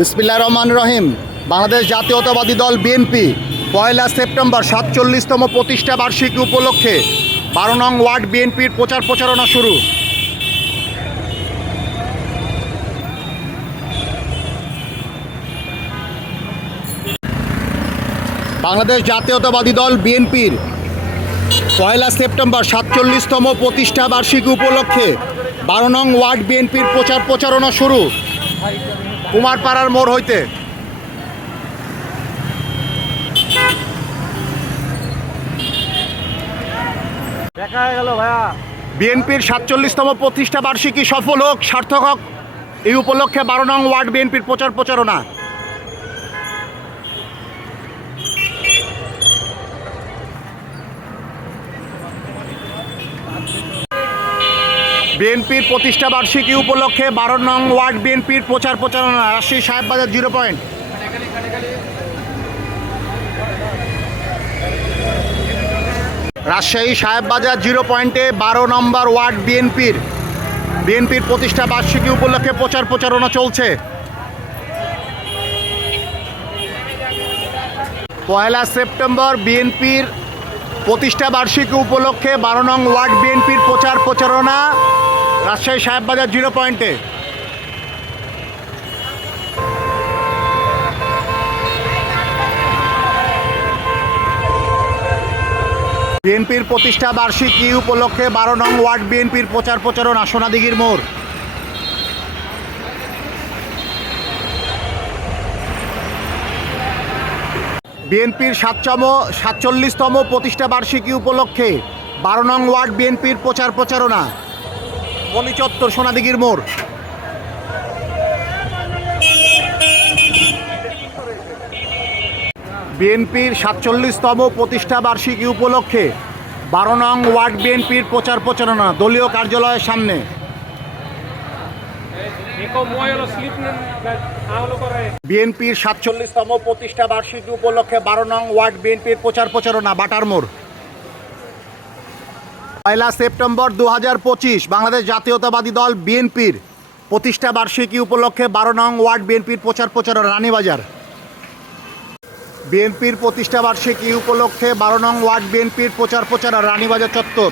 বিসমিল্লা রহমান রহিম। বাংলাদেশ জাতীয়তাবাদী দল বিএনপি পয়লা সেপ্টেম্বর সাতচল্লিশতম প্রতিষ্ঠা বার্ষিকী উপলক্ষে বারো নং ওয়ার্ড বিএনপির প্রচার প্রচারণা শুরু। বাংলাদেশ জাতীয়তাবাদী দল বিএনপির পয়লা সেপ্টেম্বর সাতচল্লিশতম প্রতিষ্ঠা বার্ষিকী উপলক্ষে বারো নং ওয়ার্ড বিএনপির প্রচার প্রচারণা শুরু। কুমারপাড়ার মোড় হইতে। দেখা হয়ে গেল ভাইয়া। বিএনপির সাতচল্লিশতম প্রতিষ্ঠা বার্ষিকী সফল হোক সার্থক হোক এই উপলক্ষে বারো নং ওয়ার্ড বিএনপির প্রচার প্রচারণা। বিএনপির প্রতিষ্ঠা বার্ষিকী উপলক্ষে বারো নং ওয়ার্ড বিএনপির প্রচার প্রচারণা, Rajshahi Sahebbazar zero point. Rajshahi Sahebbazar zero পয়েন্টে বারো নম্বর ওয়ার্ড বিএনপির বিএনপির প্রতিষ্ঠা বার্ষিকী উপলক্ষে প্রচার প্রচারণা চলছে। পয়লা সেপ্টেম্বর বিএনপির প্রতিষ্ঠা বার্ষিকী উপলক্ষে বারো নং ওয়ার্ড বিএনপির প্রচার প্রচারণা রাজশাহী সাহেববাজার জিরো পয়েন্টে। বিএনপির প্রতিষ্ঠা বার্ষিকী উপলক্ষে বারো নং ওয়ার্ড বিএনপির প্রচার প্রচারণা সোনাদিঘির মোড়। বিএনপির সাতচম, সাতচল্লিশতম প্রতিষ্ঠা বার্ষিকী উপলক্ষে বারো নং ওয়ার্ড বিএনপির প্রচার প্রচারণা। মণিচত্বর সোনাদিঘির মোড় বিএনপির সাতচল্লিশতম প্রতিষ্ঠা বার্ষিকী উপলক্ষে বারো নং ওয়ার্ড বিএনপির প্রচার প্রচারণা দলীয় কার্যালয়ের সামনে. বিএনপির সাতচল্লিশতম প্রতিষ্ঠা বার্ষিকী উপলক্ষে বারো নং ওয়ার্ড বিএনপির প্রচার প্রচারণা বাটার মোড় পয়লা সেপ্টেম্বর দু হাজার পঁচিশ, বাংলাদেশ জাতীয়তাবাদী দল বিএনপির প্রতিষ্ঠা বার্ষিকী উপলক্ষে বারো নং ওয়ার্ড বিএনপির প্রচার প্রচারণা রানীবাজার। বিএনপির প্রতিষ্ঠা বার্ষিকী উপলক্ষে বারো নং ওয়ার্ড বিএনপির প্রচার প্রচারণা রানীবাজার চত্বর।